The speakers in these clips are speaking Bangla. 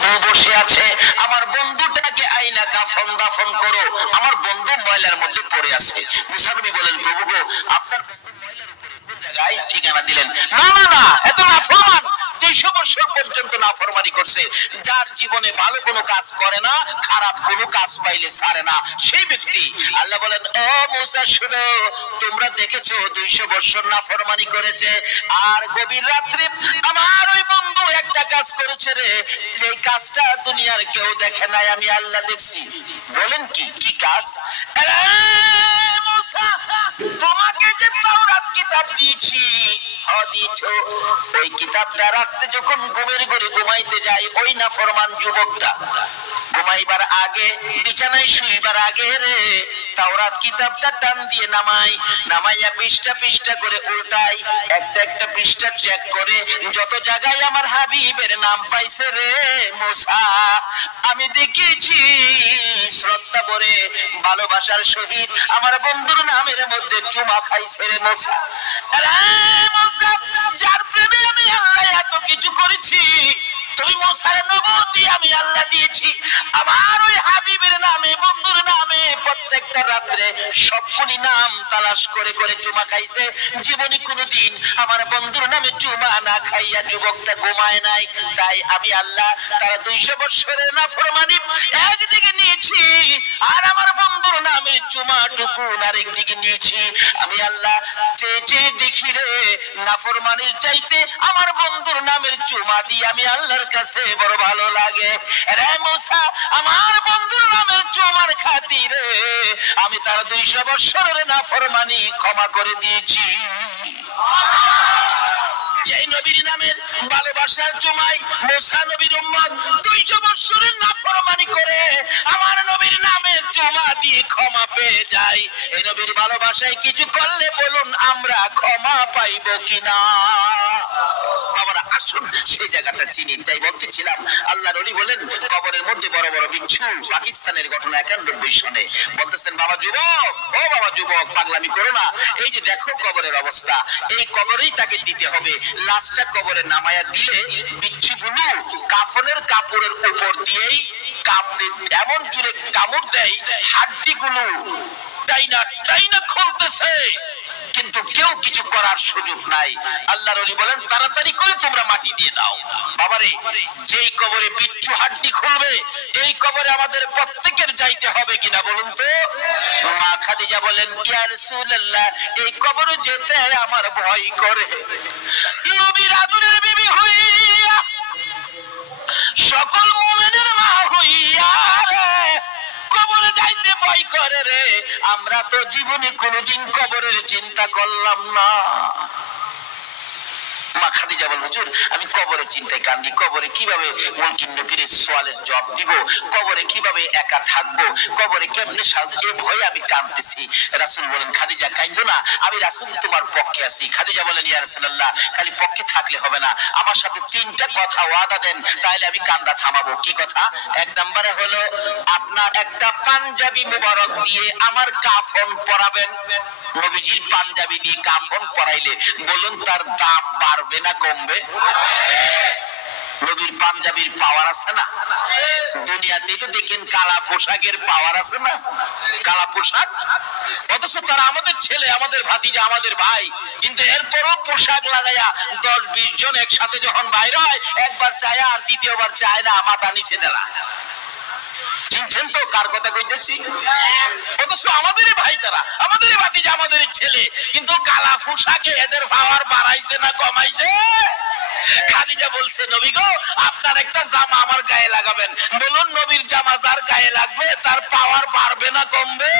বসে আছে, আমার বন্ধুটাকে আইনা কাফন দাফন করো, আমার বন্ধু ময়লার মধ্যে পড়ে আছে। মুসা নবী বলেন, প্রভু গো, আপনার বন্ধু ময়লার উপরে কোন জায়গায়? ঠিকানা দিলেন। না না না, এত নাফরমান, 200 বছর পর্যন্ত নাফরমানি করছে, যার জীবনে ভালো কোনো কাজ করে না, খারাপ কোনো কাজ পাইলে ছাড়ে না, সেই ব্যক্তি। আল্লাহ বলেন, ও মুসা শুনো, তোমরা দেখেছো 200 বছর নাফরমানি করেছে, আর গভীর রাত্রে আমার ওই বন্ধু একটা কাজ করেছে রে, যে কাজটা দুনিয়ার কেউ দেখে নাই, আমি আল্লাহ দেখছি। বলেন কি কি কাজ? মুসা, তোমাকে যে তাওরাত কিতাব দিয়েছি, ওই কিতাবটা রাতে যখন ঘুমের ঘরে ঘুমাইতে যায়, ওই নাফরমান যুবকটা ঘুমাইবার আগে, বিছানায় শুইবার আগে রে, তাওরাত কিতাবটা টান দিয়ে নামাইয়া পৃষ্ঠা পৃষ্ঠা করে উল্টাই, একটা একটা পৃষ্ঠা চেক করে যত জায়গায় আমার হাবিবের নাম পাইছে রে মুসা, আমি দেখেছি শ্রদ্ধা ভরে ভালোবাসার সহিত আমার বন্ধুর নামের মধ্যে চুমা খাইছে রে মুসা। যার প্রেমে আমি আল্লাহ এত কিছু করেছি, তুমি মুসার নবুয়ত আমি আল্লাহ দিয়েছি, আমার ওই হাবিবের নামে, বন্ধুর নামে প্রত্যেকটা রাত্রে সবগুলি নাম তালাশ করে করে চুমা খাইছে। জীবনে কোনোদিন আমার বন্ধুর নামে চুমা না খাইয়া যুবকটা ঘুমায় নাই। তাই আমি আল্লাহ তারা 200 বছরের নাফরমানি একদিকে নিয়েছি, আর আমার বন্ধুর নামের চুমাটুকু আরেকদিকে নিয়েছি। আমি আল্লাহ চেয়ে দেখি রে, নাফরমানির চাইতে আমার বন্ধুর নামের চুমা দিয়ে আমি আল্লাহর কাছে বড় ভালো লাগে রে মুসা। আমার বন্ধুর নামের চুমার খাতিরে আমি তার 200 বছরের নাফরমানি ক্ষমা করে দিয়েছি। এই নবীর নামের ভালোবাসার চুমাই মুসা নবীর উম্মত 200 বছরের নাফরমানি করে আমার নবীর নামে চুমা দিয়ে ক্ষমা পেয়ে যায়। এই নবীর ভালোবাসায় কিছু করলে বলুন, আমরা ক্ষমা পাইব কিনা? বাবারা আসুন সেই জায়গাটা চিনি। তাই বলতেছিলাম, আল্লাহর ওলি বলেন, কবরের মধ্যে বড় বড় বিচ্ছু। পাকিস্তানের ঘটনা 91 সনে বলতেছেন, বাবা যুবক, ও বাবা যুবক, পাগলামি করো না, এই যে দেখো কবরের অবস্থা, এই কবরেই তাকে দিতে হবে। লাশটা কবরে নামায়া দিলে বিচ্ছুগুলো কাফনের কাপড়ের উপর দিয়েই এমন জোরে কামড় দেয়, হাড্ডিগুলো টাইনা টাইনা খুলতেছে, কিন্তু কেউ কিছু করার সুযোগ নাই। আল্লাহর ওলি বলেন, তাড়াতাড়ি করে তোমরা মাটি দিয়ে দাও। বাবারে, যেই কবরে বিচ্ছু হাড্ডি খুলবে, এই কবরে আমাদের প্রত্যেকের যাইতে হবে কিনা বলুন তো? মা খাদিজা বলেন, ইয়া রাসূলুল্লাহ, এই কবরে যেতে আমার ভয় করে। নবীর আদরের বিবি হইয়া, সকল মুমিনের মা হইয়া কবরে যাইতে ভয় করে রে। আমরা তো জীবনে কোনোদিন কবরের চিন্তা করলাম না। মা খাদিজা বল, হুজুর আমি কবরের চিন্তায় কান্দি, কবরে কিভাবে মুলকিন নকিরের সওয়ালের জবাব দিব, কবরে কিভাবে একা থাকবো, কবরে কেমনে সাহায্য, ভয়ে আমি কাঁদতেছি। রাসূল বলেন, খাদিজা কাঁদো না, আমি রাসূল তোমার পক্ষে আছি। খাদিজা বলেন, ইয়া রাসূলুল্লাহ, খালি পক্ষে থাকলে হবে না, আমার সাথে 3টা কথা ওয়াদা দেন, তাহলে আমি কান্না থামাবো। কি কথা? 1 নম্বরে হলো, আপনার একটা পাঞ্জাবি মুবারক দিয়ে আমার কাফন পরাবেন। নবীজির পাঞ্জাবি দিয়ে কাফন পরাইলে বলুন তার দাম বাড়বে না কমবে? নবীর পাঞ্জাবির পাওয়ার আছে না? দুনিয়াতে তো দেখেন কালা পোশাকের পাওয়ার আছে না? কালা পোশাক, অথচ তারা আমাদের ছেলে, আমাদের ভাতিজা, আমাদের ভাই, কিন্তু এরপরও পোশাক লাগাইয়া 10-20 জন একসাথে যখন বাইরে হয়, একবার চায় আর দ্বিতীয়বার চায় না, মাথা নিচে দেলা। চিনছেন তো কার কথা কইতেছি? অথচ আমাদেরই ভাই, তারা আমাদেরই ভাতিজা, আমাদেরই ছেলে, কিন্তু কালা পোশাকে এদের পাওয়ার বাড়াইছে না কমাইছে? খাদিজা বলছে, নবী গো, আপনার একটা জামা আমার গায়ে লাগাবেন। বলুন, নবীর জামা যার গায়ে লাগবে তার পাওয়ার বাড়বে না কমবে?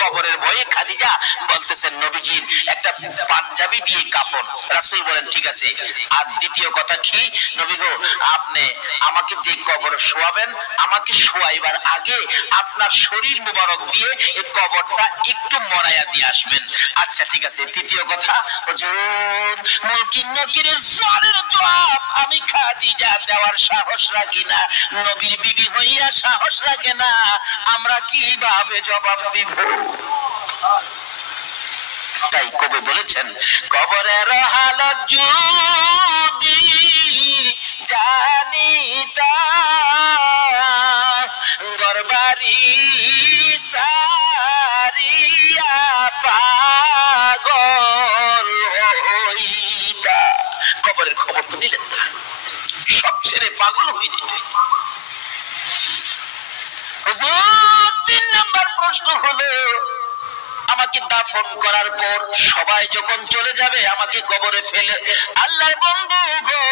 কবরের ভয়ে খাদিজা বলতেছেন, নবীজির একটা পাঞ্জাবি দিয়ে কাফন। রাসূল বলেন, ঠিক আছে। আর দ্বিতীয় কথা কি? নবী গো, আপনি আমাকে যে কবরে শোয়াবেন, আমাকে শোয়াইবার আগে আপনার শরীর মুবারক দিয়ে এই কবরটা একটু মরাইয়া দিয়ে আসবেন। আচ্ছা ঠিক আছে। তৃতীয় কথা, হুজুর মুলকিন নকিরের সওয়ালের জবাব আমি খাদিজা দেওয়ার সাহস রাখি না, নবীর বিবি হইয়া সাহস রাখে না, আমরা কিভাবে জবাব দিব? তাই কবি বলেছেন, কবরের হালত যদি বাড়ি সারিয়া পাগল হইতা। কবরের খবর তো দিলেন না, সব ছেড়ে পাগল হয়ে যেতে। হুজুর 3 নাম্বার প্রশ্ন হলো, আমাকে দাফন করার পর সবাই যখন চলে যাবে আমাকে কবরে ফেলে, আল্লাহর বন্ধু গো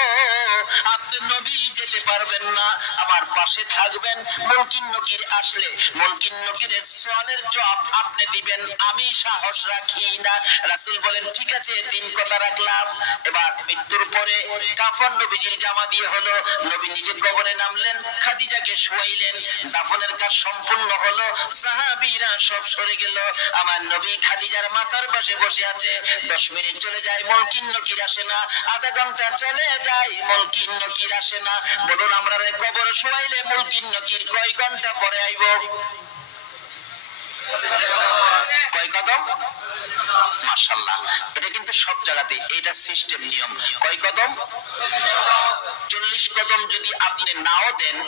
আপনি নবী যেতে পারবেন না, আমার পাশে থাকবেন। মুনকির নকির আসলে মুনকির নকিরের সওয়ালের জবাব আপনি দিবেন, আমি সাহস রাখি না। রাসূল বলেন ঠিক আছে, 3 কথা রাখলাম। এবার মৃত্যুর পরে কাফন নবীজির জামা দিয়ে হলো, নবী নিজে কবরে নামলেন, খাদিজাকে শোয়াইলেন, দাফনের কাজ সম্পূর্ণ হলো, সাহাবীরা সব সরে গেল। আমার নবী খাদিজার মাথার পাশে বসে আছে। 10 মিনিট চলে যায়, মুনকির নকির আসে না। আধা ঘন্টা চলে যায়, মুনকির নকির আসে না। বলুন আমরা কবরে শোয়াইলে মুনকির নকির কয় ঘন্টা পরে আইব? কয় কদম? মাশাআল্লাহ, এটা কিন্তু সব জায়গাতে এটা সিস্টেম নিয়ম। কয় কদম? 40 কদম যদি আপনি নাও দেন,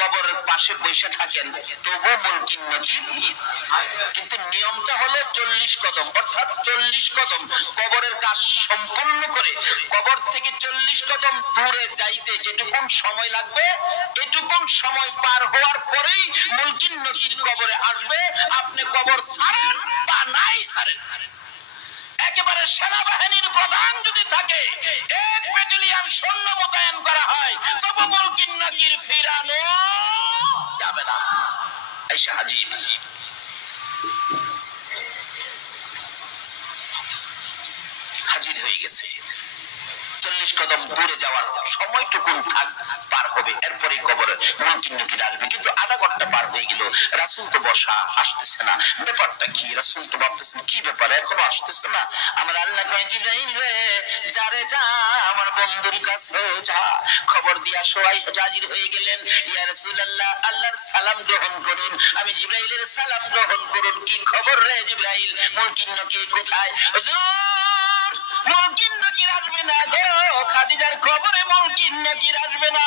কবরের পাশে বসে থাকেন, তবু মুনকির নকির। কিন্তু নিয়মটা হলো 40 কদম, অর্থাৎ 40 কদম কবরের কাজ সম্পূর্ণ করে কবর থেকে 40 কদম দূরে যাইতে যেটুকুন সময় লাগবে, এটুকুন সময় পার হওয়ার পরেই মুনকির নকির কবরে আসবে। আপনি কবর ছাড়েন বা নাই ছাড়েন, একেবারে সেনাবাহিনীর প্রধান যদি থাকে, 1 ব্যাটালিয়ন সৈন্য মোতায়েন করা হয়, তবু মুনকির নকির ফিরানো যাবে না। আয়েশা হাজির হাজির হয়ে গেছে। 40 কদম দূরে যাওয়ার সময়টুকুন থাক পার হবে, এরপরে কবরে মুনকির নকির আসবে। কিন্তু আধা ঘন্টা পার হয়ে গেল, রাসূল তো বসা, আসতেছে না। ব্যাপারটা কি? রাসূল তো ভাবতেছেন কি ব্যাপার, এখনো আসতেছে না। আমার আল্লাহ কয় জিবরাইল রে, যা রে যা, আমার বন্ধুর কাছে যা, খবর দিয়া সবাই হাজির হয়ে গেলেন। ইয়া রাসূলুল্লাহ, আল্লাহর সালাম গ্রহণ করুন। আমি জিবরাইলের সালাম গ্রহণ করুন। কি খবর রে জিবরাইল, মুনকির নকির কোথায়? হুজুর মুনকির নকির আসবে না গো, খাদিজার খবরে মুনকির নকির আসবে না।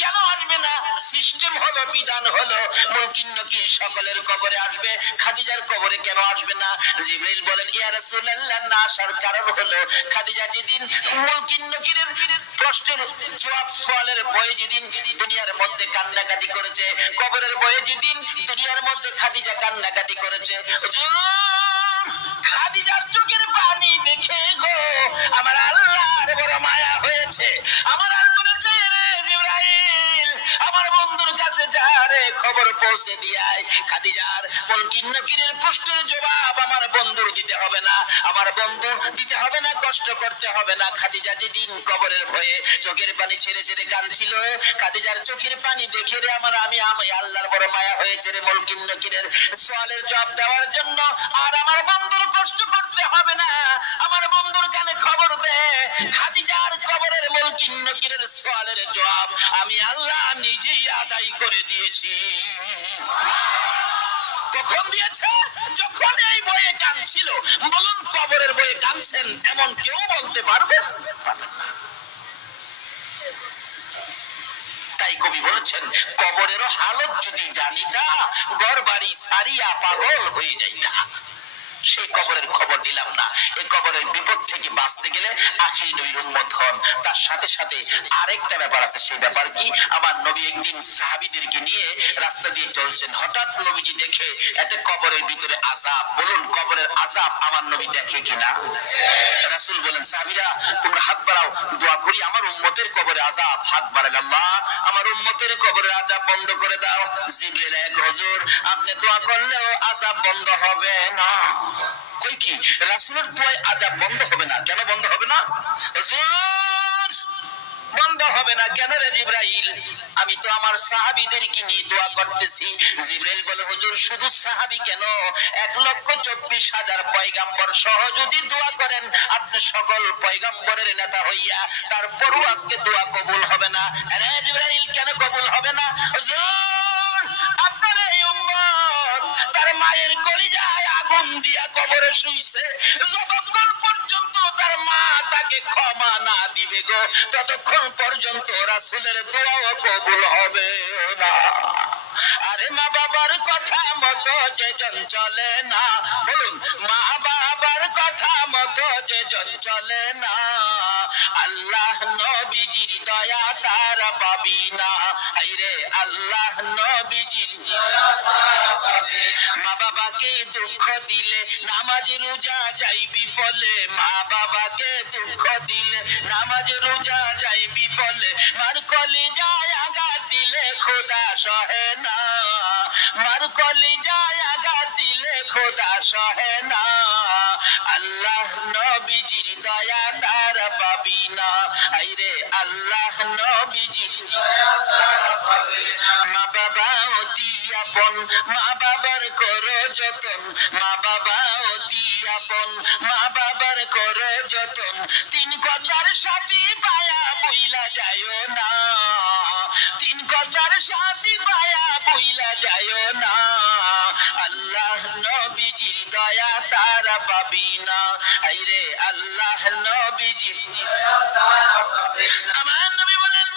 কেন আসবে না? সিস্টেম হলো, বিধান হলো, মুনকির নকির সকলের কবরে আসবে, খাদিজার কবরে কেন আসবে না? জিবরাইল বলেন ইয়া রাসূলুল্লাহ, না আসার কারণ হলো খাদিজা যেদিন মুনকির নকিরের প্রশ্নের জবাব সওয়ালের ভয়ে যেদিন দুনিয়ার মধ্যে কান্নাকাটি করেছে, কবরের ভয়ে যেদিন দুনিয়ার মধ্যে খাদিজা কান্নাকাটি করেছে, খাদিজার চোখের পানি দেখে গো আমার আল্লাহর বড় মায়া হয়েছে। আমার আল্লাহ বলেছে রে জিবরাইল, আমার বন্ধুর কাছে যা রে, খবর পৌঁছে দিয়াই খাদিজার মুনকির নকিরের প্রশ্নের জবাব আমার বন্ধুর দিতে হবে না, আমার বন্ধুর দিতে হবে না, কষ্ট করতে হবে না। খাদিজা যেদিন কবরের ভয়ে চোখের পানি ছেড়ে ছেড়ে কাঁদছিল, খাদিজার চোখের পানি দেখে রে আমি আল্লাহর বড় মায়া হয়েছে রে মুনকির নকিরের সওয়ালের জবাব দেওয়ার জন্য। আর আমার বন্ধুর কষ্ট করতে হবে না, আমার বন্ধুর কানে খবর দে, খাদিজার কবরের মুনকির নকিরের সওয়ালের জবাব আমি আল্লাহ নিজেই আদায় করে দিয়েছি। কখন দিয়েছে? যখন এই বয়ে কাঁদছিল। বলুন কবরের বয়ে কাঁদছেন এমন কেউ বলতে পারবেন? তাই কবি বলেছেন, কবরেরও হালত যদি জানিতা, ঘর বাড়ি সারিয়া পাগল হয়ে যাইতা। সেই কবরের খবর দিলাম না। এই কবরের বিপদ থেকে বাঁচতে গেলে আখিরি নবীর উম্মত হন। তার সাথে সাথে আরেকটা ব্যাপার আছে। সেই ব্যাপার কি? আমার নবী একদিন সাহাবীদেরকে নিয়ে রাস্তা দিয়ে চলছেন, হঠাৎ নবীজি দেখে এতে কবরের ভিতরে আযাব। বলুন কবরের আযাব আমার নবী দেখে কিনা? রাসূল বলেন সাহাবীরা তোমরা হাত বাড়াও, দোয়া করি আমার উম্মতের কবরে আযাব। হাত বাড়ালে আল্লাহ আমার উম্মতের কবরের আযাব বন্ধ করে দাও। জিবরিল এক হুজুর আপনি দোয়া করলেও আযাব বন্ধ হবে না। কই কি রাসূলের দোয়ায় আযাব বন্ধ হবে না? কেন বন্ধ হবে না? হুজুর বন্ধ হবে না কেন রে জিবরাইল? আমি তো আমার সাহাবীদেরকে নিয়ে দোয়া করতেছি। জিবরাইল বলে হুজুর শুধু সাহাবী কেন, 1,24,000 পয়গাম্বর সহ যদি দোয়া করেন আপনি সকল পয়গাম্বরের নেতা হইয়া, তারপরও আজকে দোয়া কবুল হবে না। আরে জিবরাইল কেন কবুল হবে না? হুজুর আপনার এই উম্মত তার মায়ের কলিজায় আগুন দিয়া কবরে শুইছে, যতক্ষণ পর্যন্ত তার মা তাকে ক্ষমা না দিবে গো, ততক্ষণ পর্যন্ত রাসূলের দোয়াও কবুল হবে না। আরে মা বাবার কথা মতো যেজন চলে না, বলুন মা বাবার কথা মতো যেজন চলে না, আল্লাহ নবীজির দয়া তার পাবি না। আইরে আল্লাহ নবীজির দয়া তার পাবি না। মা বাবাকে দুঃখ দিলে নামাজ রোজা যাই বিফলে, মা বাবাকে দুঃখ দিলে নামাজ রোজা যাই বিফলে, মার কলিজায় আঘাত দিলে খোদা সহে না, মার কলিজায় আঘাত দিলে খোদা সহে না, আল্লাহ নবীজির দয়া তার পাবি না। আইরে আল্লাহ নবীজির দয়া তার পাবি না। মা বাবা অতি আপন, মা বাবার করো যতন, মা বাবা অতি আপন, মা বাবার করো যতন, তিন কথার সাথী পায়া বইলা যায়ও না, তিন কথার সাথী পায়া বইলা যায়ও না, আল্লাহ নবীজির দয়া তারা পাবি না। আইরে আল্লাহ নবীজির দয়া তারা পাবি না। আমার নবী বলেন,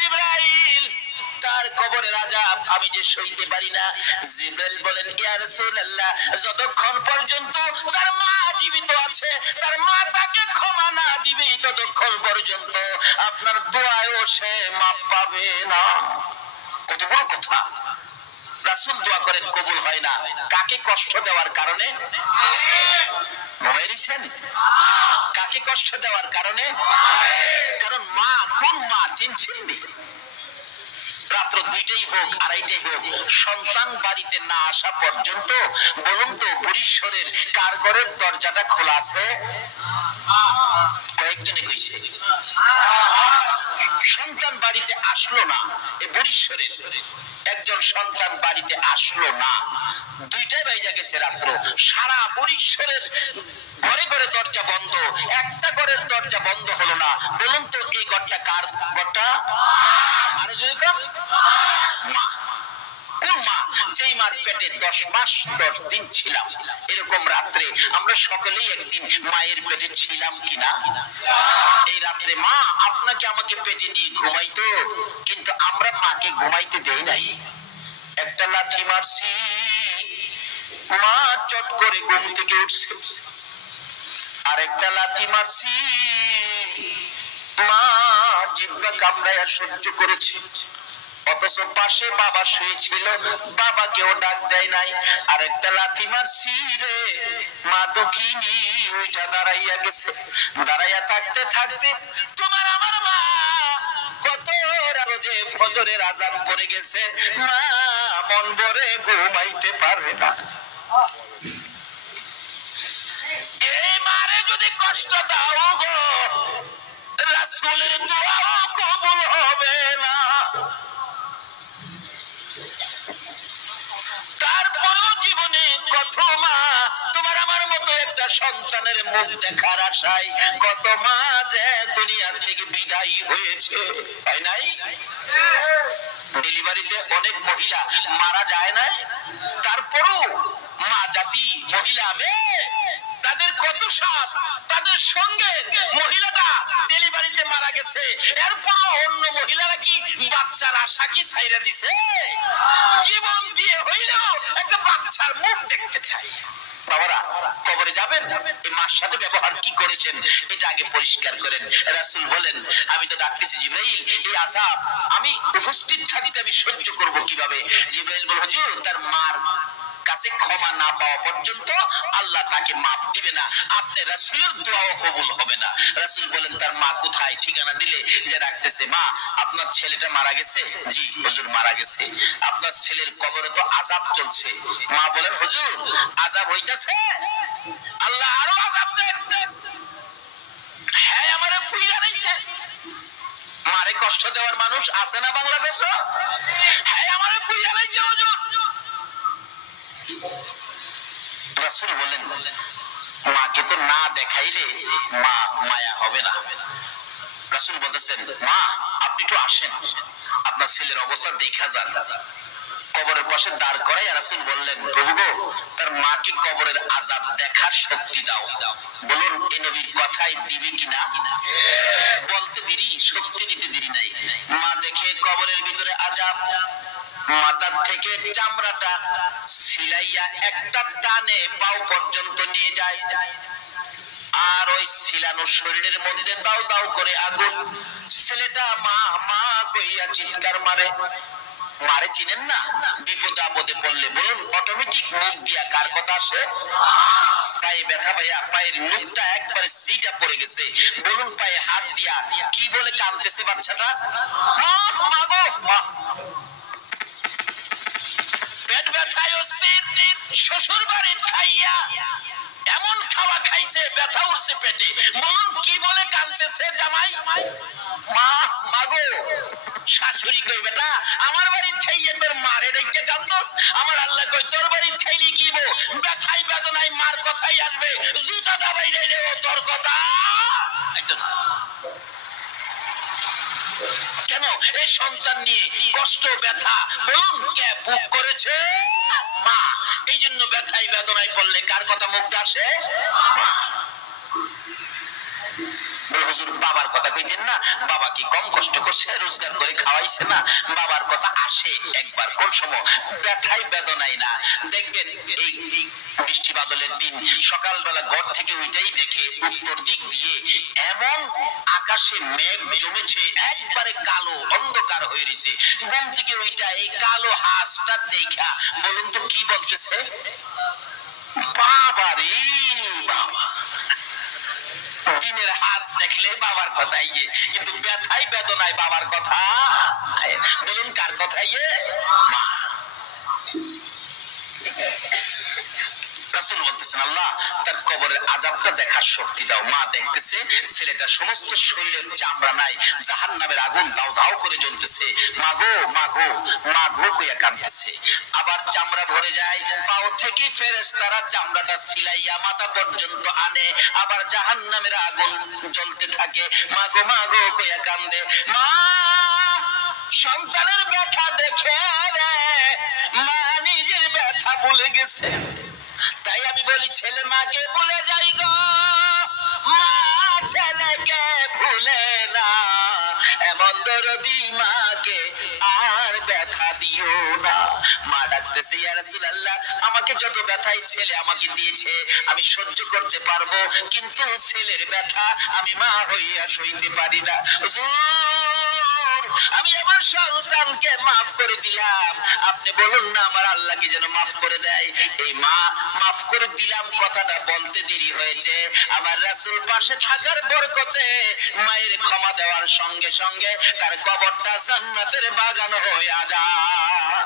জিবরাইল তার কবরের আযাব আমি যে সইতে পারি না। জিবরাইল বলেন, ইয়া রাসূলুল্লাহ, যতক্ষণ পর্যন্ত তার মা জীবিত আছে, তার মা তাকে ক্ষমা না দিবে, ততক্ষণ পর্যন্ত আপনার দোয়ায়ও সে মাপ পাবে না। কত বড় কথা! রাসূল দোয়া করেন, কবুল হয় না। কাকে কষ্ট দেওয়ার কারণে? বুঝেছেন? কাকে কষ্ট দেওয়ার কারণে? কারণ মা, কোন মা চিনছেন? রাত্র 2টাই হোক 2:30টাই হোক, সন্তান বাড়িতে না আসা পর্যন্ত বলুন তো বরিশ্বরের কার ঘরের দরজাটা খোলা আছে? কয়েকজনে কইছে সন্তান বাড়িতে আসলো না। এ বরিশ্বরের একজন সন্তান বাড়িতে আসলো না, 2টায় বাইজা গেছে রাত্র, সারা বরিশ্বরের ঘরে ঘরে দরজা বন্ধ, একটা ঘরের দরজা বন্ধ হলো না। বলুন তো এই ঘরটা কার ঘরটা? আরো যদি কম, মা। কোন মা? যেই মার পেটে 10 মাস 10 দিন ছিলাম। এরকম রাত্রে আমরা সকলেই একদিন মায়ের পেটে ছিলাম কিনা? এই রাত্রে মা আপনাকে আমাকে পেটে নিয়ে ঘুমাইতো, কিন্তু আমরা মাকে ঘুমাইতে দেই নাই। একটা লাথি মারছি, মা চট করে ঘুম থেকে উঠছে। আরেকটা লাথি মারছি, মা জিহ্বা কামড়ায়া সহ্য করেছে। অথচ পাশে বাবা শুয়েছিল, বাবাকেও ডাক দেয় নাই। আরেকটা লাথি মারছি রে, মা দক্ষিণী ওইটা দাঁড়াইয়া গেছে। দাঁড়াইয়া থাকতে থাকতে তোমার আমার মা কত রোজে ফজরের আযান পড়ে গেছে, মা মন ভরে ঘুমাইতে পারে না। এই মারে যদি কষ্ট দাও গো, রাসূলের দোয়াও কবুল হবে না। তারপরেও জীবনে কত মা তোমার আমার মতো একটা সন্তানের মুখ দেখার আশায় কত মা যে দুনিয়া থেকে বিদায়ী হয়েছে, তাই নাই? ডেলিভারিতে অনেক মহিলা মারা যায় না, তারপরও মা জাতি মহিলা মেয়ে তাদের কত সাপ, তাদের সঙ্গে মহিলাটা ডেলিভারিতে মারা গেছে, এরপরও অন্য মহিলারা কি বাচ্চার আশা কি ছাইরা দিছে? জীবন দিয়ে হইলেও একটা বাচ্চার মুখ দেখতে চাই। বাবারা কবরে যাবেন, এই মার সাথে ব্যবহার কি করেছেন এটা আগে পরিষ্কার করেন। রাসূল বলেন, আমি তো ডাকতেছি জিবরাইল, এই আযাব আমি উপস্থিত থাকিতে আমি সহ্য করব কিভাবে? জিবরাইল বলে, হুজুর তার মার কাছে ক্ষমা না পাওয়া পর্যন্ত আল্লাহ তাকে মাফ দিবে না, আপনি রাসূলের দোয়াও কবুল হবে না। রাসূল বলেন, তার মা কোথায়? ঠিকানা দিলে যে রাখতেছে, মা আপনার ছেলেটা মারা গেছে। জি হুজুর মারা গেছে। আপনার ছেলের কবরে তো আযাব চলছে। মা বলেন, হুজুর আযাব হইতাছে, আল্লাহ আরো আযাব দেন। হ্যাঁ আমারে পুইরা নিছে। মারে কষ্ট দেওয়ার মানুষ আছে না বাংলাদেশে? হ্যাঁ আমারে পুইরা নিছে হুজুর। রাসূল বলেন, মাকে তো না দেখাইলে মা মায়া হবে না। রাসূল বলতেছেন, মা আপনি একটু আসেন, আপনার ছেলের অবস্থা দেখা যান। কবরের পাশে দাঁড় করাই রাসূল বললেন, প্রভু গো, তার মাকে কবরের আযাব দেখার শক্তি দাও। বলুন এই নবীর কথাই দিবে কিনা? বলতে দেরি, শক্তি দিতে দেরি নাই। মা দেখে কবরের ভিতরে আযাব, মাথার থেকে চামড়াটা সিলাইয়া একটা টানে পাও পর্যন্ত নিয়ে যায়, আর ওই সিলানো শরীরের মধ্যে দাও দাও করে আগুন। ছেলেটা মা মা কইয়া চিৎকার মারে। মারে চিনেন না? বিপদ আপদে পড়লে বলুন অটোমেটিক মুখ দিয়া কার কথা আসে? পায়ে ব্যথা পাইয়া পায়ের মুখটা একবারে সিটা পড়ে গেছে। বলুন পায়ে হাত দিয়া কি বলে কাঁদতেছে বাচ্চাটা? মা, মা গো, মা। পেট ব্যথায় অস্থির, শ্বশুর বাড়ি খাইয়া এমন খাওয়া খাইছে ব্যথা উঠছে পেটে। বলুন কি বলে কাঁদতেছে জামাই? মা, মা গো। শাশুড়ি কই, বেটা আমার বাড়ি খাইয়ে তোর মারে রেখে কাঁদছস? আমার আল্লাহ কই, তোর বাড়ি খাইলি কি বো, ব্যথাই বেদনায় মার কথাই আসবে, জুতা দাবাই রে ও তোর কথা। কেন এই সন্তান নিয়ে কষ্ট ব্যথা বলুন কে বুক করেছে? মা। এই জন্য ব্যথাই বেদনায় পড়লে কার কথা মুখে আসে? মা। হুজুর বাবার কথা কইতেন না, বাবা কি কম কষ্ট করছে, রোজগার করে খাওয়াইছে না? বাবার কথা আসে একবার কোন সময়, ব্যথাই বেদনাই না। দেখবেন এই বৃষ্টি বাদলের দিন সকালবেলা ঘর থেকে উঠেই দেখে উত্তর দিক দিয়ে এমন আকাশে মেঘ জমেছে, একবারে কালো অন্ধকার হয়ে রয়েছে। ঘুম থেকে উঠা এই কালো হাঁসটা দেখা বলুন তো কি বলতেছে? বাবা রে বাবা। দিনের হাঁস দেখলে বাবার কথাই, কিন্তু ব্যথাই বেদনায় বাবার কথা। বলুন কার কথাই? মা। রাসূল বলতেছেন, আল্লাহ তার কবরের আযাবটা দেখার শক্তি দাও। মা দেখতেছে ছেলেটা সমস্ত শরীরের চামড়া নাই, জাহান্নামের আগুন দাও দাও করে জ্বলতেছে। মা গো, মা গো, মা গো কইয়া কাঁদতেছে। আবার চামড়া ভরে যায়, পাও থেকে ফেরেশতারা চামড়াটা সিলাইয়া মাথা পর্যন্ত আনে, আবার জাহান্নামের আগুন জ্বলতে থাকে। মা গো কইয়া কান্দে। মা সন্তানের ব্যথা দেখে রে মা নিজের ব্যথা ভুলে গেছে। তাই আমি বলি ছেলে মাকে ভুলে যাই গো, মা ছেলেকে ভুলে না। এমন দরদি মাকে আর ব্যথা দিও না। মা ডাকতেছে, ইয়া রাসূলুল্লাহ আমাকে যত ব্যথাই ছেলে আমাকে দিয়েছে আমি সহ্য করতে পারবো, কিন্তু ছেলের ব্যথা আমি মা হইয়া সইতে পারি না। হুজুর আমি আমার সন্তানকে মাফ করে দিলাম, আপনি বলুন না আমার আল্লাহকে যেন মাফ করে দেয়। এই মা মাফ করে দিলাম কথাটা বলতে দেরি হয়েছে, আমার রাসূল পাশে থাকার বরকতে মায়ের ক্ষমা দেওয়ার সঙ্গে সঙ্গে তার কবরটা জান্নাতের বাগান হয়ে যায়।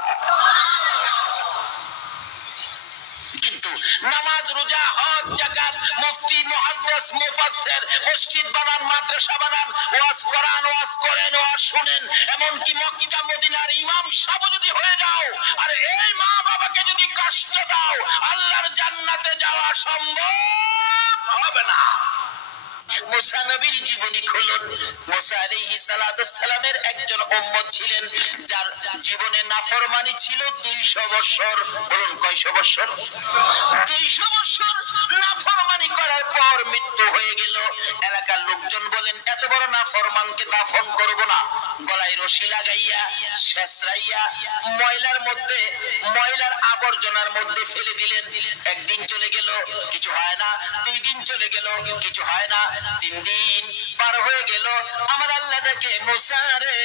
কিন্তু নামাজ রোজা হজ যাকাত মুফতি মুহাদ্দিস মুফাসসির মসজিদ বানান মাদ্রাসা বানান ওয়াজ কোরআন ওয়াজ করেন ওয়াজ শুনেন, এমন কি মক্কা মদিনার ইমাম সাহেব যদি হয়ে যাও আর এই মা বাবাকে যদি কষ্ট দাও আল্লাহর জান্নাতে যাওয়া সম্ভব হবে না। মুসা নবীর জীবনী খুলুন। মুসা আলাইহিস সালাতু সালামের একজন উম্মত ছিলেন যার জীবনে নাফরমানি ছিল 200 বছর। বলুন কয়শো বছর? 200 বছর নাফরমানি করার পর মৃত্যু হয়ে গেল। এলাকার লোকজন বলেন এত বড় নাফরমানকে দাফন করব না, গলায় রশি লাগাইয়া শেষরাইয়া ময়লার মধ্যে ময়লার আবর্জনার মধ্যে ফেলে দিলেন। একদিন চলে গেল কিছু হয় না, 2 দিন চলে গেল কিছু হয় না, 3 দিন পার হয়ে গেল। আমার আল্লাহ দেখে মুসা রে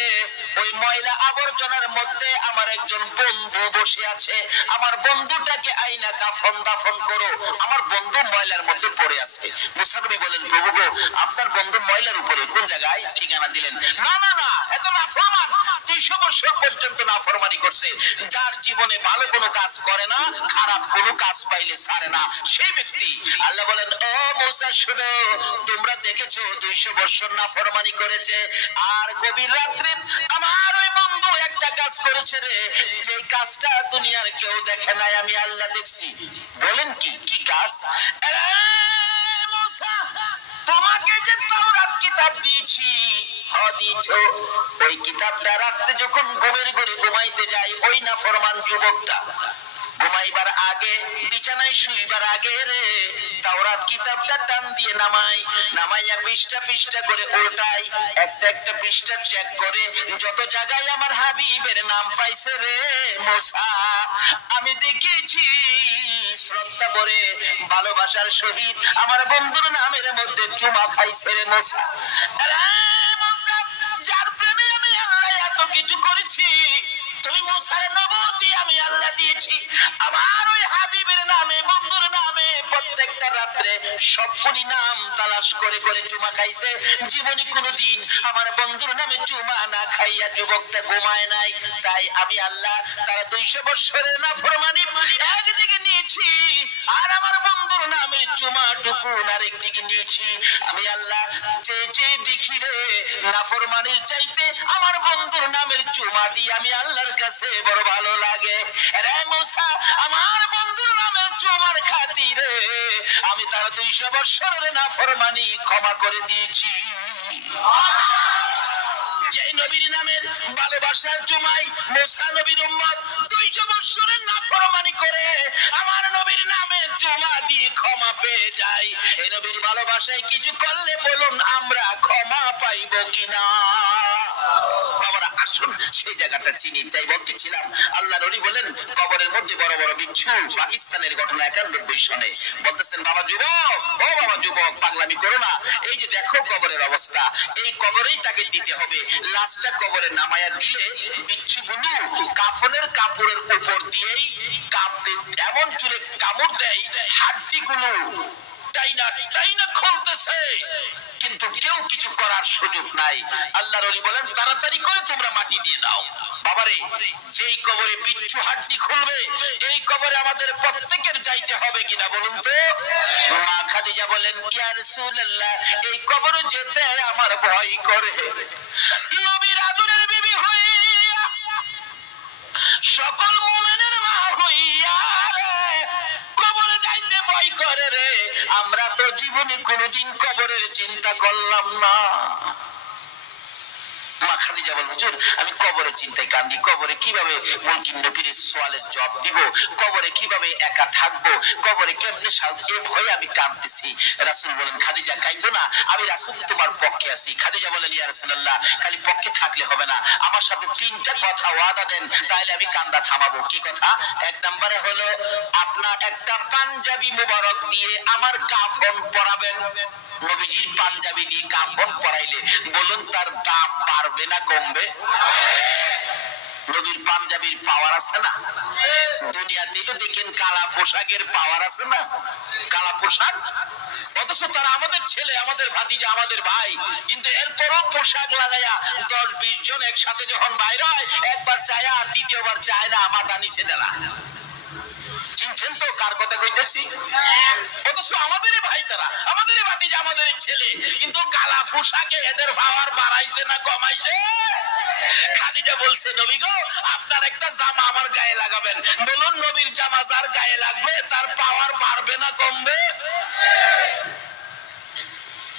ওই ময়লা আবর্জনার মধ্যে আমার একজন বন্ধু বসে আছে, আমার বন্ধুটাকে আইনা কাফন দাফন করো, আমার বন্ধু ময়লার মধ্যে পড়ে আছে। মুসা নবী বলেন প্রভু গো আপনার বন্ধু ময়লার উপরে কোন জায়গায়? ঠিকানা দিলেন। না না না এত নাফরমান 200 বছর পর্যন্ত নাফরমানি করছে, যার জীবনে ভালো কোনো কাজ করে না খারাপ কোনো কাজ পাইলে ছাড়ে না সেই ব্যক্তি। আল্লাহ বলেন ও মুসা শুনো, তোমরা দেখেছো 200 বছর নাফরমানি করেছে, আর গভীর রাত্রে আমার ওই বন্ধু একটা কাজ করেছে রে, যে কাজটা দুনিয়ার কেউ দেখে নাই আমি আল্লাহ দেখছি। বলেন কি কি কাজ? মুসা তোমাকে যে তাওরাত কিতাব দিয়েছি, দিয়েছ। ওই কিতাবটা রাত্রে যখন ঘুমের ঘরে ঘুমাইতে যায়, ওই নাফরমান যুবকটা ঘুমাইবার আগে, বিছানায় শুইবার আগে রে তাওরাত কিতাবটা টান দিয়ে নামাইয়া পৃষ্ঠা পৃষ্ঠা করে উল্টাই, একটা একটা পৃষ্ঠা চেক করে যত জায়গায় আমার হাবিবের নাম পাইছে রে মুসা, আমি দেখেছি শ্রদ্ধা করে ভালোবাসার সহিত আমার বন্ধুর নামের মধ্যে চুমা খাইছে রে মুসা। যার প্রেমে আমি আল্লাহ এত কিছু করেছি, তুমি মুসার নবুয়ত আমি আল্লাহ দিয়েছি, আমার ওই হাবিবের নামে বন্ধুর নামে প্রত্যেকটা রাত্রে সবগুলি নাম তালাশ করে করে চুমা খাইছে। জীবনে কোনোদিন আমার বন্ধুর নামে চুমা না খাইয়া যুবকটা ঘুমায় নাই। তাই আমি আল্লাহ তারা 200 বছরের নাফরমানি একদিকে নিয়েছি, আর আমার বন্ধুর নামে চুমাটুকু আরেকদিকে নিয়েছি। আমি আল্লাহ চেয়ে চেয়ে দেখি রে নাফরমানির চাইতে আমার বন্ধুর নামের চুমা দিয়ে আমি আল্লাহর কাছে বড় ভালো লাগে রে মুসা। আমার বন্ধুর নামের চুমার খাতিরে আমি তার 200 বছরের নাফরমানি ক্ষমা করে দিয়েছি। যে নবীর নামের ভালোবাসার চুমাই মুসা নবীর উম্মত 200 বছরের নাফরমানি করে আমার নবীর নামে চুমা দিয়ে ক্ষমা পেয়ে যায়। এই নবীর ভালোবাসায় কিছু করলে বলুন আমরা ক্ষমা পাইব কিনা? বাবারা আসুন সেই জায়গাটা চিনি। তাই বলতেছিলাম আল্লাহর ওলি বলেন কবরের মধ্যে বড় বড় বিচ্ছু। পাকিস্তানের ঘটনা 91 সনে বলতেছেন বাবা যুবক, ও বাবা যুবক পাগলামি করো না, এই যে দেখো কবরের অবস্থা, এই কবরেই তাকে দিতে হবে। লাশটা কবরে নামায়া দিলে বিচ্ছুগুলো কাফনের কাপড়ের উপর দিয়েই এমন চুলে কামড় দেয়, হাড্ডিগুলো টাইনা টাইনা খুলতেছে, কিন্তু কেউ কিছু করার সুযোগ নাই। আল্লাহর ওলি বলেন তাড়াতাড়ি করে তোমরা মাটি দিয়ে দাও। বাবারে যেই কবরে বিচ্ছু হাড্ডি খুলবে এই কবরে আমাদের প্রত্যেকের যাইতে হবে কিনা বলুন তো? মা খাদিজা বলেন ইয়া রাসূলুল্লাহ এই কবরে যেতে আমার ভয় করে। নবীর আদরের বিবি হইয়া সকল মুমিনের মা হইয়া কবরে যাইতে ভয় করে রে। আমরা তো জীবনে কোনোদিন কবরের চিন্তা করলাম না। মা খাদিজা বলেন হুজুর আমি কবরের চিন্তায় কান্দি, কবরে কিভাবে মুলকিন নকিরের সওয়ালের জবাব দিব, কবরে কিভাবে একা থাকবো, কবরে কেমনে এই ভয়ে আমি কাঁদতেছি। রাসূল বলেন খাদিজা কাঁদো না, আমি রাসূল তোমার পক্ষে আছি। খাদিজা বলেন ইয়া রাসূলুল্লাহ খালি পক্ষে থাকলে হবে না, আমার সাথে 3টা কথা ওয়াদা দেন, তাহলে আমি কান্না থামাবো। কি কথা? 1 নম্বরে হলো আপনার একটা পাঞ্জাবি মুবারক দিয়ে আমার কাফন পরাবেন। নবীজির পাঞ্জাবি দিয়ে কাফন পরাইলে বলুন তার দাম বাড়বে না কমবে? নবীর পাঞ্জাবির পাওয়ার আছে না? দুনিয়াতে তো দেখেন কালা পোশাকের পাওয়ার আছে না? কালা পোশাক, অথচ তারা আমাদের ছেলে, আমাদের ভাতিজা, আমাদের ভাই, কিন্তু এরপরও পোশাক লাগাইয়া 10-20 জন একসাথে যখন বাইর হয় একবার চায় আর দ্বিতীয়বার চায় না, মাথা নিচে দেলা। চিনছেন তো কার কথা কইতেছি? অথচ আমাদেরই ভাই তারা, আমাদেরই ভাতিজা, আমাদেরই ছেলে, কিন্তু কালা পোশাকে এদের পাওয়ার বাড়াইছে না কমাইছে? খাদিজা বলছে নবী গো আপনার একটা জামা আমার গায়ে লাগাবেন। বলুন নবীর জামা যার গায়ে লাগবে তার পাওয়ার বাড়বে না কমবে?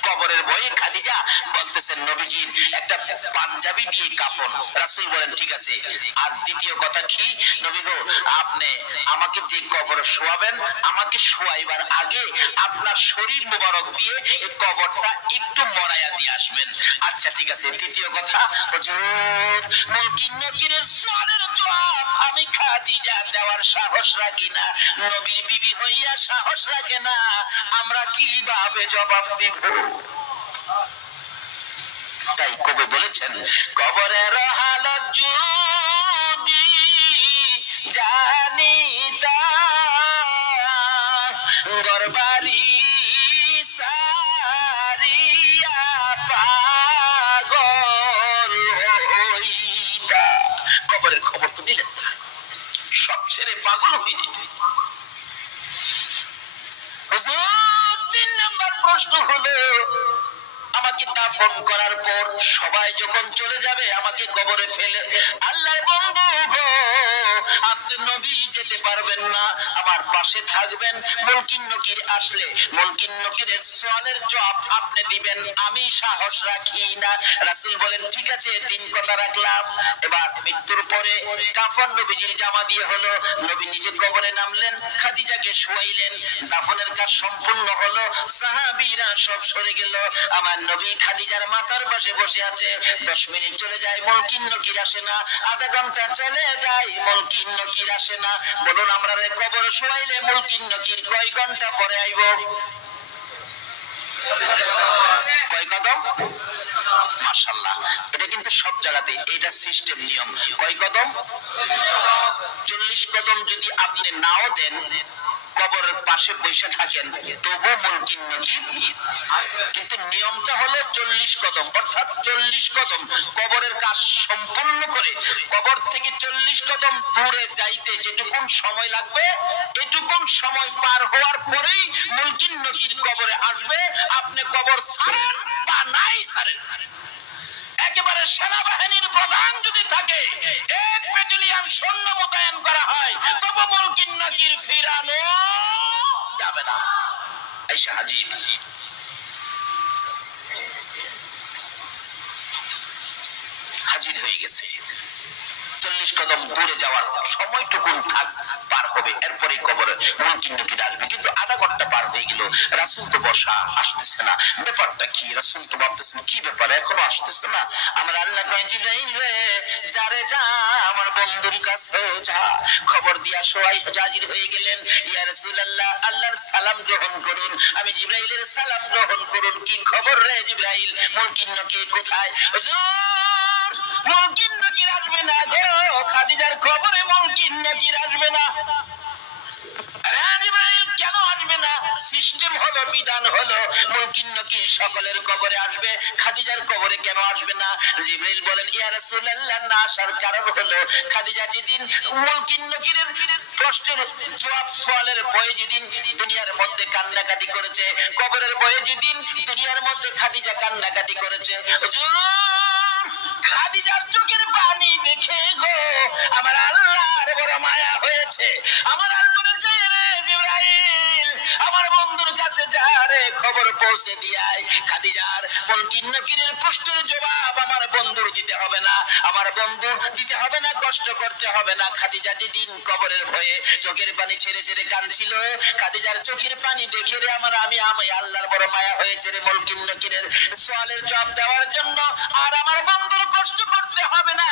কবরের ভয়ে খাদিজা বলতেছেন নবীজির একটা পাঞ্জাবি দিয়ে কাফন। রাসূল বলেন ঠিক আছে। আর দ্বিতীয় কথা কি নবী গো আপনি আমাকে যে কবরে শোয়াবেন আমাকে শোয়াইবার আগে আপনার শরীর মোবারক দিয়ে এই কবরটা একটু মরাইয়া দিয়ে আসবেন। আচ্ছা ঠিক আছে। তৃতীয় কথা হুজুর মুলকিন নকিরের সওয়ালের জবাব আমি খাদিজা দেওয়ার সাহস রাখি না, নবীর বিবি হইয়া সাহস রাখে না, আমরা কিভাবে জবাব দিব? তাই কবি বলেছেন কবরের হালত যদি জানিতাম ঘরবাড়ি সারিয়া পাগল হইতাম। কবরের খবর তো দিলেন না, সব ছেড়ে পাগল হয়ে যেত। হুজুর 3 নাম্বার প্রশ্ন হলো আমাকে দাফন করার পর সবাই যখন চলে যাবে আমাকে কবরে ফেলে, আল্লাহর বন্ধু গো আপনি নবী যেতে পারবেন না, আমার পাশে থাকবেন, মুনকির নকির আসলে মুনকির নকিরের সওয়ালের জবাব আপনি দিবেন, আমি সাহস রাখি না। রাসূল বলেন ঠিক আছে, তিন কথা রাখলাম। এবার মৃত্যুর পরে কাফন নবীজির জামা দিয়ে হলো, নবী নিজে কবরে নামলেন, খাদিজাকে শোয়াইলেন, দাফনের কাজ সম্পূর্ণ হলো, সাহাবীরা সব সরে গেল, আমার নবী খাদিজার মাথার পাশে বসে আছে। 10 মিনিট চলে যায়, মুনকির নকির আসে না, আধা ঘন্টা চলে যায়, মুনকির নকির আসে না। বলুন আমরা কবরে শোয়াইলে মুনকির নকির কয় ঘন্টা পরে আইব? কয় কদম? মাশাআল্লাহ, এটা কিন্তু সব জায়গাতে এটা সিস্টেম নিয়ম। কয় কদম? 40 কদম যদি আপনি নাও দেন, কবরের পাশে বসে থাকেন, তবু মুনকির নকির, কিন্তু নিয়মটা হলো 40 কদম, অর্থাৎ 40 কদম কবরের কাজ সম্পূর্ণ করে কবর থেকে 40 কদম দূরে যাইতে যেটুকুন সময় লাগবে, এটুকুন সময় পার হওয়ার পরেই মুনকির নকির কবরে আসবে। আপনি কবর ছাড়েন বা নাই ছাড়েন, একেবারে সেনাবাহিনীর প্রধান যদি থাকে, 1 ব্যাটালিয়ন সৈন্য মোতায়েন করা হয়, তবু মুনকির নকির ফিরানো যাবে না। আয়েশা হাজির, হাজির হয়ে গেছে। 40 কদম দূরে যাওয়ার সময়টুকুন থাক, পার হবে, এরপরে কবরে মুনকির নকির আসবে। কিন্তু আধা ঘন্টা পার হয়ে গেল, রাসূল তো বসা, আসতেছে না, ব্যাপারটা কি? রাসূল তো ভাবতেছেন কি ব্যাপার, এখনো আসতেছে না। আমার আল্লাহ কয় জিবরাইল রে, যা রে যা, আমার বন্ধুর কাছে যা, খবর দিয়ে আসো। হাজির হয়ে গেলেন, ইয়া রাসূলুল্লাহ আল্লাহর সালাম গ্রহণ করুন। আমি জিবরাইলের সালাম গ্রহণ করুন। কি খবর রে জিবরাইল, মুনকির নকির কোথায়? হুজুর মুনকির নকির আসবে না গো, খাদিজার খবরে মুনকির নকির আসবে না। কেন আসবে না? সিস্টেম হলো, বিধান হলো, মুনকির নকির সকলের কবরে আসবে, খাদিজার কবরে কেন আসবে না? জিবরাইল বলেন ইয়া রাসূলুল্লাহ, না আসার কারণ হলো খাদিজা যেদিন মুনকির নকিরের প্রশ্নের জবাব সওয়ালের ভয়ে যেদিন দুনিয়ার মধ্যে কান্নাকাটি করেছে, কবরের ভয়ে যেদিন দুনিয়ার মধ্যে খাদিজা কান্নাকাটি করেছে, খাদিজার চোখের পানি দেখে গো আমার আল্লাহর বড় মায়া হয়েছে। আমার আল্লাহ বলেছে রে জিবরাইল, আমার বন্ধুর কাছে যা রে, খবর পৌঁছে দিয়াই, খাদিজার মুনকির নকিরের প্রশ্নের জবাব আমার বন্ধুর দিতে হবে না, আমার বন্ধুর দিতে হবে না, কষ্ট করতে হবে না। খাদিজা যেদিন কবরের ভয়ে চোখের পানি ছেড়ে ছেড়ে কাঁদছিল, খাদিজার চোখের পানি দেখে রে আমি আল্লাহর বড় মায়া হয়েছে রে মুনকির নকিরের সওয়ালের জবাব দেওয়ার জন্য। আর আমার বন্ধুর কষ্ট করতে হবে না,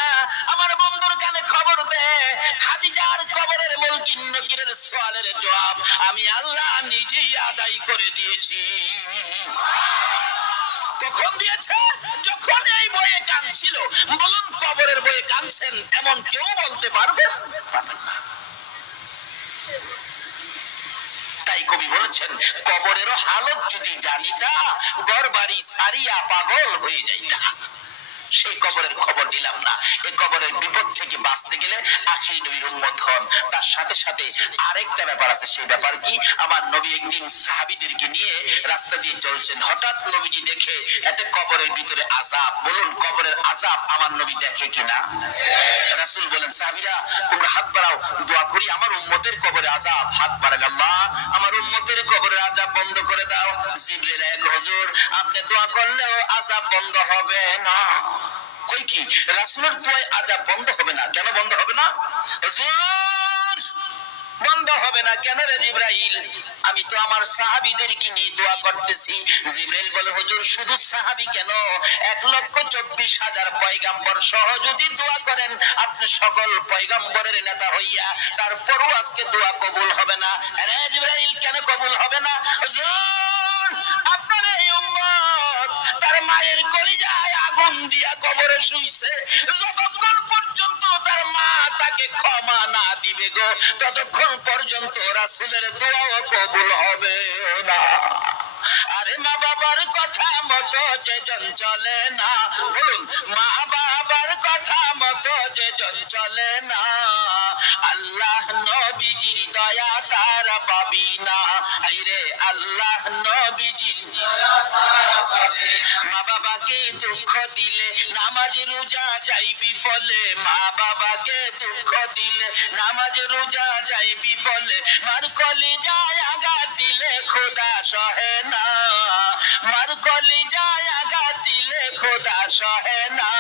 আমার বন্ধুর কানে খবর দে, খাদিজার কবরের মুনকির নকিরের সওয়ালের জবাব আমি আল্লাহ নিজেই আদায় করে দিয়েছি। কখন দিয়েছে? যখন এই বয়ে কাঁদছিল। বলুন কবরের বয়ে কাঁদছেন এমন কেউ বলতে পারবেন? তাই কবি বলেছেন, কবরেরও হালত যদি জানিতা, ঘর বাড়ি সারিয়া পাগল হয়ে যাইতা। সেই কবরের খবর নিলাম না। এই কবরের বিপদ থেকে বাঁচতে গেলে আখিরি নবীর উম্মত হন। তার সাথে সাথে আরেকটা ব্যাপার আছে। সেই ব্যাপার কি? আমার নবী একদিন সাহাবীদেরকে নিয়ে রাস্তা দিয়ে চলছেন, হঠাৎ নবীজি দেখে এতে কবরের ভিতরে আযাব। বলুন কবরের আযাব আমার নবী দেখে কিনা? রাসূল বলেন সাহাবীরা তোমরা হাত বাড়াও, দোয়া করি আমার উম্মতের কবরে আযাব। হাত বাড়ান, আল্লাহ আমার উম্মতের কবরের আযাব বন্ধ করে দাও। জিবরিল এক হুজুর আপনি দোয়া করলেও আযাব বন্ধ হবে না। কই কি রাসূলের দোয়ায় আযাব বন্ধ হবে না? কেন বন্ধ হবে না? হুজুর বন্ধ হবে না কেন রে জিবরাইল? আমি তো আমার সাহাবীদেরকে নিয়ে দোয়া করতেছি। জিবরাইল বলে হুজুর শুধু সাহাবী কেন, 1,24,000 পয়গাম্বর সহ যদি দোয়া করেন আপনি সকল পয়গাম্বরের নেতা হইয়া, তারপরও আজকে দোয়া কবুল হবে না। আরে জিবরাইল কেন কবুল হবে না? হুজুর আপনার এই উম্মত তার মায়ের কলিজায় আগুন দিয়া কবরে শুইছে, যতক্ষণ পর্যন্ত তার মা তাকে ক্ষমা না দিবে গো, ততক্ষণ পর্যন্ত রাসূলের দোয়াও কবুল হবে না। আরে মা বাবার কথা মতো যে জন চলে না, বলুন মা বাবা বাবার কথা মতো যে জন চলে না, আল্লাহ নবীজির দয়া তার পাবি না। হায়রে আল্লাহ নবীজির দয়া তার পাবি না। মা বাবাকে দুঃখ দিলে নামাজ রোজা যাই বিফলে, মা বাবাকে দুঃখ দিলে নামাজ রোজা যাই বিফলে, মার কলিজায় আঘাত দিলে খোদা সহে না, মার কলিজায় আঘাত দিলে খোদা সহে না,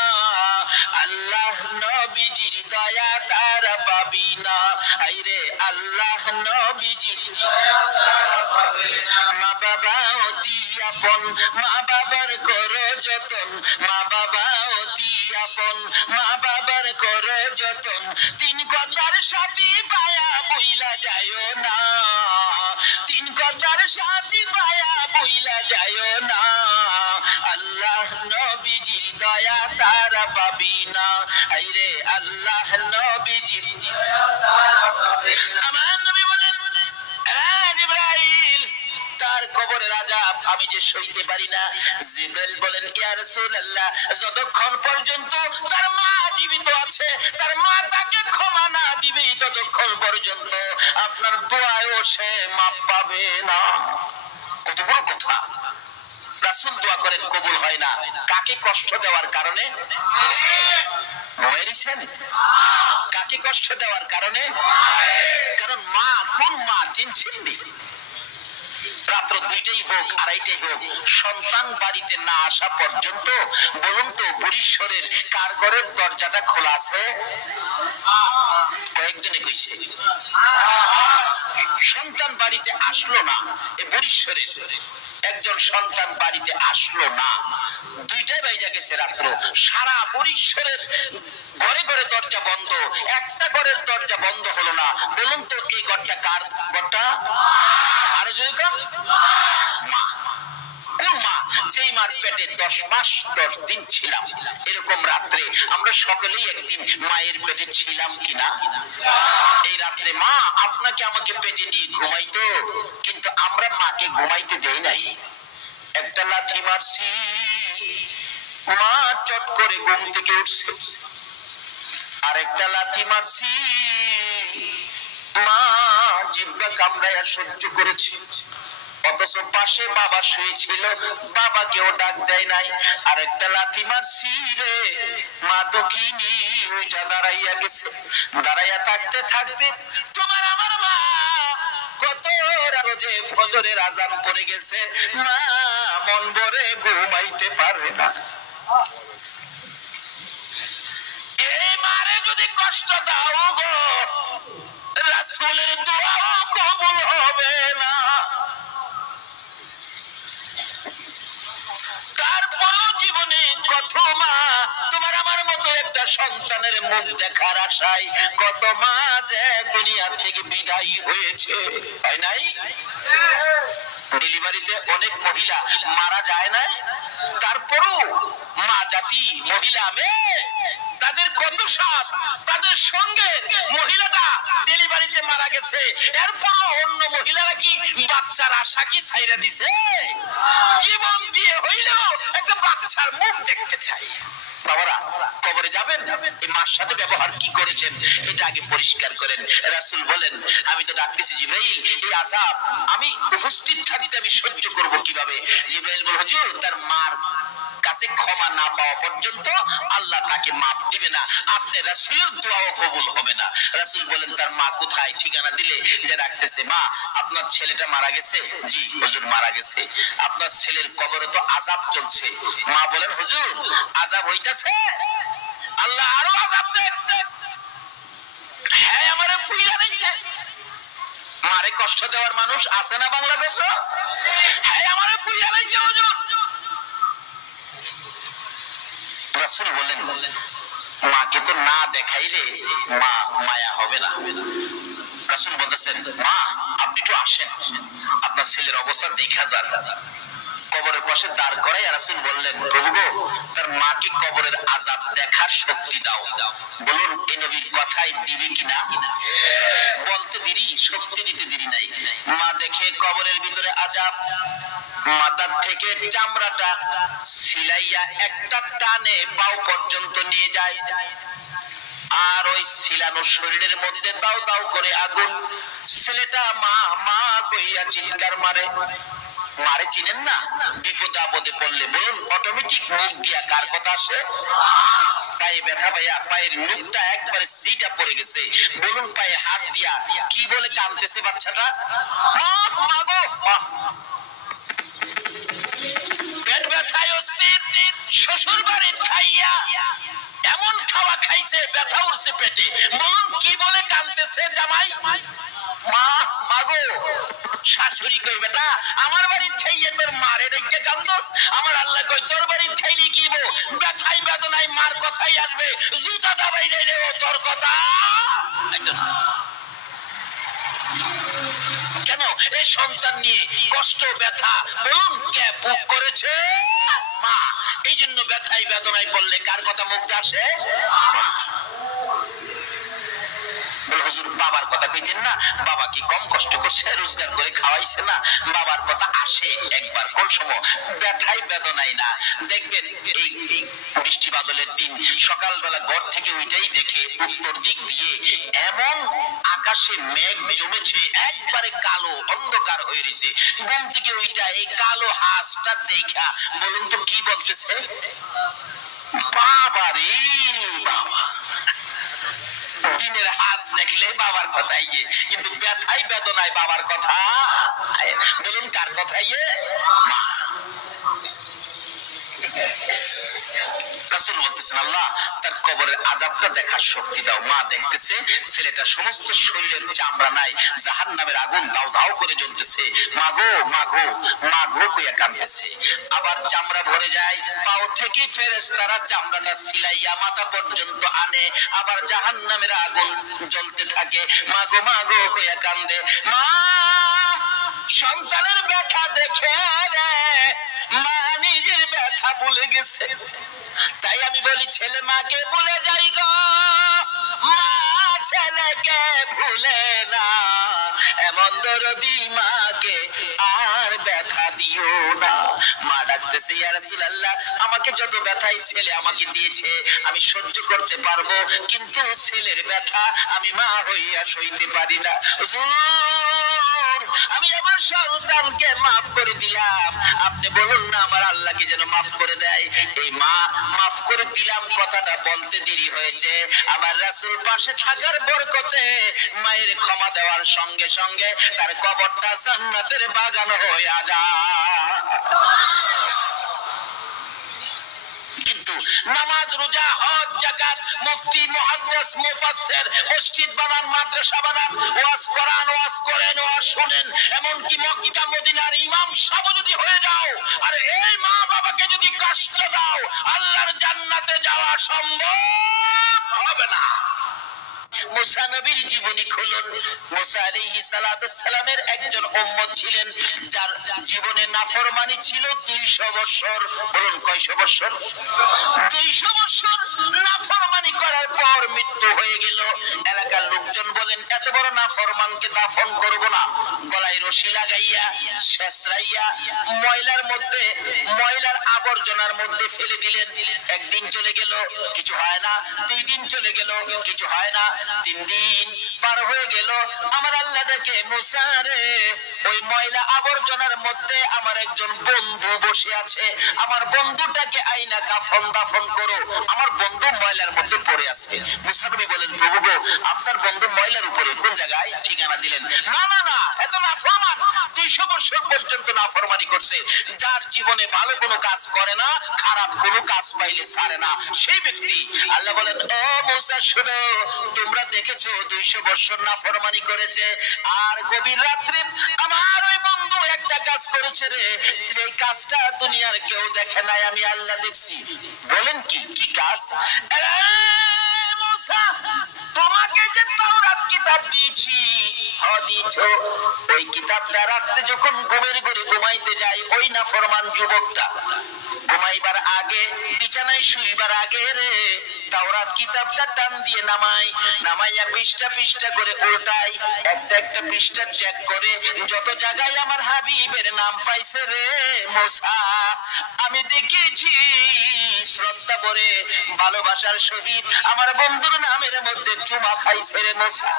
আল্লাহ নবীজির দয়া তার পাবি না। হায়রে আল্লাহ নবীজির দয়া তার পাবি না। মা বাবা অতি আপন, মা বাবার করো যতন, মা বাবা অতি আপন, মা বাবার করো যতন, তিন কথার সাথী পায়া বইলা যায় না, তিন কথার সাথী পায়া বইলা যায় না, আল্লাহ নবীজির দয়া তার পাবি না। হায়রে আল্লাহ নবীজির দয়া তার পাবি না। আমার নবী বলেন, জিবরাইল তার কবরের আযাব আমি যে সইতে পারি না। জিবরাইল বলেন, ইয়া রাসূলুল্লাহ, যতক্ষণ পর্যন্ত তার মা জীবিত আছে, তার মা তাকে ক্ষমা না দিবে, ততক্ষণ পর্যন্ত আপনার দোয়ায়ও সে মাপ পাবে না। কত বড় কথা! রাসূল দোয়া করেন, কবুল হয় না। কাকে কষ্ট দেওয়ার কারণে? কাকে কষ্ট দেওয়ার কারণে? কারণ মা, কোন মা চিনছেন? রাত্র 2টাই হোক, 2:30টাই হোক, সন্তান বাড়িতে না আসা পর্যন্ত বলুন তো বরিশ্বরের কার ঘরের দরজাটা খোলা আছে? কয়েকজনে কইছে সন্তান বাড়িতে আসলো না। এ বরিশ্বরের একজন সন্তান বাড়িতে আসলো না, 2টায় বাইজা গেছে রাত্র, সারা বরিশ্বরের ঘরে ঘরে দরজা বন্ধ, একটা ঘরের দরজা বন্ধ হলো না। বলুন তো এই ঘরটা কার ঘরটা? আরো যদি মা। কোন মা? যেই মার পেটে 10 মাস 10 দিন ছিলাম। এরকম রাত্রে আমরা সকলেই একদিন মায়ের পেটে ছিলাম কিনা? এই রাত্রে মা আপনাকে আমাকে পেটে নিয়ে ঘুমাইতো, কিন্তু আমরা মাকে ঘুমাইতে দেই নাই। একটা লাথি মারছি, মা চট করে ঘুম থেকে উঠছে। আরেকটা লাথি মারছি, মা জিহ্বা কামড়ায়া সহ্য করেছে। অথচ পাশে বাবা শুয়েছিল, বাবাকেও ডাক দেয় নাই। আরেকটা লাথি মারছি রে, মা দুঃখিনী ওইটা দাঁড়াইয়া গেছে। দাঁড়াইয়া থাকতে থাকতে তোমার আমার মা কত রোজে ফজরের আযান পড়ে গেছে, মা মন ভরে ঘুমাইতে পারে না। এই মারে যদি কষ্ট দাও গো, রাসূলের দোয়াও কবুল হবে না। তারপরেও জীবনে কত মা তোমার আমার মতো একটা সন্তানের মুখ দেখার আশায় কত মা যে দুনিয়া থেকে বিদায় হয়েছে, হয় নাই? ডেলিভারিতে অনেক মহিলা মারা যায় না, তারপরও মা জাতি মহিলা মেয়ে তাদের কত সাপ, তাদের সঙ্গে মহিলাটা ডেলিভারিতে মারা গেছে, এরপরও অন্য মহিলারা কি বাচ্চার আশা কি ছাইরা দিছে? জীবন দিয়ে হইলেও একটা বাচ্চার মুখ দেখতে চাই। বাবারা কবরে যাবেন, এই মার সাথে ব্যবহার কি করেছেন এটা আগে পরিষ্কার করেন। রাসূল বলেন, আমি তো ডাকতেছি জিবরাইল, এই আযাব আমি উপস্থিত থাকতে আমি সহ্য করব কিভাবে? জিবরাইল বলে, হুজুর তার মার কাছে ক্ষমা না পাওয়া পর্যন্ত আল্লাহ তাকে মাফ দিবে না, আপনি রাসূলের দোয়াও কবুল হবে না। রাসূল বলেন, তার মা কোথায়? ঠিকানা দিলে যে ডাকতেছে, মা আপনার ছেলেটা মারা গেছে। জি হুজুর মারা গেছে। আপনার ছেলের কবরে তো আযাব চলছে। মা বলেন, হুজুর আযাব হইতাছে, আল্লাহ আরো আযাব দেন। হ্যাঁ আমারে পুইরা দিচ্ছে। মারে কষ্ট দেওয়ার মানুষ আছে না বাংলাদেশে? হ্যাঁ আমারে পুইরা দিচ্ছে হুজুর। রাসূল বলেন, মাকে তো না দেখাইলে মা মায়া হবে না। রাসূল বলতেছেন, মা আপনি একটু আসেন, আপনার ছেলের অবস্থা দেখা যান। কবরের পাশে দাঁড় করাই রাসূল বললেন, প্রভু গো, তার মাকে কবরের আযাব দেখার শক্তি দাও। বলুন এই নবীর কথাই দিবে কিনা? বলতে দেরি, শক্তি দিতে দেরি নাই। মা দেখে কবরের ভিতরে আযাব, মাথার থেকে চামড়াটা সিলাইয়া একটা টানে পাও পর্যন্ত নিয়ে যায়, আর ওই সিলানো শরীরের মধ্যে দাও দাও করে আগুন। ছেলেটা মা মা কইয়া চিৎকার মারে। মারে চিনেন না? বিপদে আপদে পড়লে বলুন অটোমেটিক মুখ দিয়া কার কথা আসে? পায়ে ব্যথা পাইয়া পায়ের মুখটা একবারে সিটা পড়ে গেছে। বলুন পায়ে হাত দিয়া কি বলে কাঁদতেছে বাচ্চাটা? মা গো মা। পেট ব্যথায় অস্থির, শ্বশুর বাড়ির খাইয়া এমন খাওয়া খাইছে ব্যথা উঠছে পেটে। বলুন কি বলে কাঁদতেছে জামাই? মা মাগো। শাশুড়ি কই বেটা আমার বাড়ির খাইয়ে তোর মারে রেখে কান্দোস? আমার আল্লাহ কই তোর বাড়ির খাইলে কি বো, ব্যথাই বেদনায় মার কথাই আসবে, জুতা দাবাই রে ও তোর কথা। কেন এই সন্তান নিয়ে কষ্ট ব্যথা বলুন কে বুক করেছে? মা। এই জন্য ব্যথাই বেদনায় পড়লে কার কথা মুখে আসে? হুজুর বাবার কথা কইতেন না, বাবা কি কম কষ্ট করছে, রোজগার করে খাওয়াইছে না? বাবার কথা আসে একবার কোন সময়, ব্যথাই বেদনাই না। দেখবেন এই বৃষ্টি বাদলের দিন সকালবেলা ঘর থেকে ওইটাই দেখে উত্তর দিক দিয়ে এমন আকাশে মেঘ জমেছে, একবারে কালো অন্ধকার হয়ে রয়েছে। ঘুম থেকে ওইটা এই কালো হাঁসটা দেখা বলুন তো কি বলতেছে? বাবা রে বাবা। দিনের হাঁস দেখলে বাবার কথাই গিয়ে, কিন্তু ব্যথাই বেদনায় বাবার কথা বলুন কার কথাই? মা। রাসূল বলতেছেন আল্লাহ তার কবরের আযাবটা দেখার শক্তি দাও। মা দেখতেছে ছেলেটা সমস্ত শরীরের চামড়া নাই, জাহান্নামের আগুন দাও দাও করে জ্বলতেছে। মাগো মাগো মাগো কইয়া কাঁদতেছে। আবার চামড়া ভরে যায়, পাও থেকে ফেরেশতারা চামড়াটা সিলাইয়া মাথা পর্যন্ত আনে, আবার জাহান্নামের আগুন জ্বলতে থাকে। মাগো মাগো কইয়া কান্দে। মা সন্তানের ব্যথা দেখে রে মা নিজের ব্যথা ভুলে গেছে। তাই আমি বলি ছেলে মাকে ভুলে যাই গো, মা ছেলেকে ভুলে না। এমন দরদি মাকে আর ব্যথা দিও না। মা ডাকতেছে ইয়া রাসূলুল্লাহ আমাকে যত ব্যথাই ছেলে আমাকে দিয়েছে আমি সহ্য করতে পারবো, কিন্তু ছেলের ব্যথা আমি মা হইয়া সইতে পারি না। হুজুর আমি আমার সন্তানকে মাফ করে দিলাম, আপনি বলুন না আমার আল্লাহকে যেন মাফ করে দেয়। এই মা মাফ করে দিলাম কথাটা বলতে দেরি হয়েছে, আবার রাসূল পাশে থাকার বরকতে মায়ের ক্ষমা দেওয়ার সঙ্গে সঙ্গে তার কবরটা জান্নাতের বাগান হয়ে যায়। কিন্তু নামাজ রোজা হজ যাকাত মুফতি মুহাদ্দিস মুফাসসির মসজিদ বানান মাদ্রাসা বানান ওয়াজ কোরআন ওয়াজ করেন ওয়াজ শুনেন, এমনকি মক্কা মদিনার ইমাম সাহেব যদি হয়ে যাও আর এই মা বাবাকে যদি কষ্ট দাও আল্লাহর জান্নাতে যাওয়া সম্ভব হবে না। মুসা নবীর জীবনী খুলুন। মুসা আলাইহিস সালাতুস সালামের একজন উম্মত ছিলেন যার জীবনে নাফরমানি ছিল 200 বছর। বলুন কয়শো বছর? 200 বছর নাফরমানি করার পর মৃত্যু হয়ে গেল। এলাকার লোকজন বলেন এত বড় নাফরমানকে দাফন করব না, গলায় রশি লাগাইয়া শেষরাইয়া ময়লার মধ্যে ময়লার আবর্জনার মধ্যে ফেলে দিলেন। একদিন চলে গেল কিছু হয় না, 2 দিন চলে গেল কিছু হয় না, 3 দিন পার হয়ে গেল। আমার আল্লাহ দেখে মুসা রে ওই ময়লা আবর্জনার মধ্যে আমার একজন বন্ধু বসে আছে, আমার বন্ধুটাকে আইনা কাফন দাফন করো, আমার বন্ধু ময়লার মধ্যে পড়ে আছে। মুসা নবী বলেন প্রভু গো আপনার বন্ধু ময়লার উপরে কোন জায়গায়? ঠিকানা দিলেন। না না না এত নাফরমান 200 বছর পর্যন্ত নাফরমানি করছে, যার জীবনে ভালো কোনো কাজ করে না খারাপ কোনো কাজ পাইলে ছাড়ে না সেই ব্যক্তি। আল্লাহ বলেন ও মুসা শোনো তোমরা দেখেছো 200 বছর নাফরমানি করেছে, আর গভীর রাত্রে আমার ওই বন্ধু একটা কাজ করেছে রে, যে কাজটা দুনিয়ার কেউ দেখে নাই আমি আল্লাহ দেখছি। বলেন কি কি কাজ? মুসা তোমাকে যে তাওরাত কিতাব দিয়েছি, দিয়েছো। ওই কিতাবটা রাত্রে যখন ঘুমের ঘরে ঘুমাইতে যায়, ওই নাফরমান যুবকটা ঘুমাইবার আগে, বিছানায় শুইবার আগে রে তাওরাত কিতাবটা টান দিয়ে নামাইয়া পৃষ্ঠা পৃষ্ঠা করে উল্টাই, একটা একটা পৃষ্ঠা চেক করে যত জায়গায় আমার হাবিবের নাম পাইছে রে মুসা, আমি দেখেছি শ্রদ্ধা ভরে ভালোবাসার সহিত আমার বন্ধুর নামের মধ্যে চুমা খাইছে রে মুসা।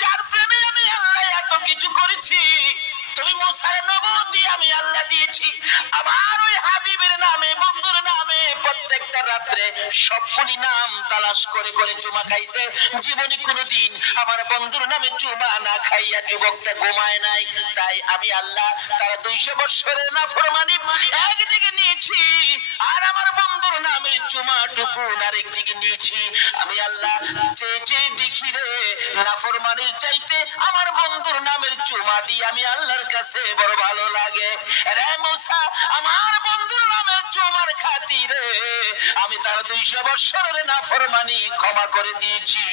যার প্রেমে আমি আল্লাহ এত কিছু করেছি, তুমি মুসার নবুয়ত আমি আল্লাহ দিয়েছি, আমার ওই হাবিবের নামে বন্ধুর নামে প্রত্যেকটা রাত্রে সবগুলি নাম তালাশ করে করে চুমা খাইছে। জীবনে কোনোদিন আমার বন্ধুর নামে চুমা না খাইয়া যুবকটা ঘুমায় নাই। তাই আমি আল্লাহ তারা 200 বছরের নাফরমানি একদিকে নিয়েছি, আর আমার বন্ধুর নামের চুমাটুকু আরেকদিকে নিয়েছি। আমি আল্লাহ যে দেখি রে নাফরমানির চাইতে আমার বন্ধুর নামের চুমা দিয়ে আমি আল্লাহর কাছে বড় ভালো লাগে রে মুসা। আমার বন্ধুর নামের চুমার খাতিরে আমি তার 200 বছরের নাফরমানি ক্ষমা করে দিয়েছি।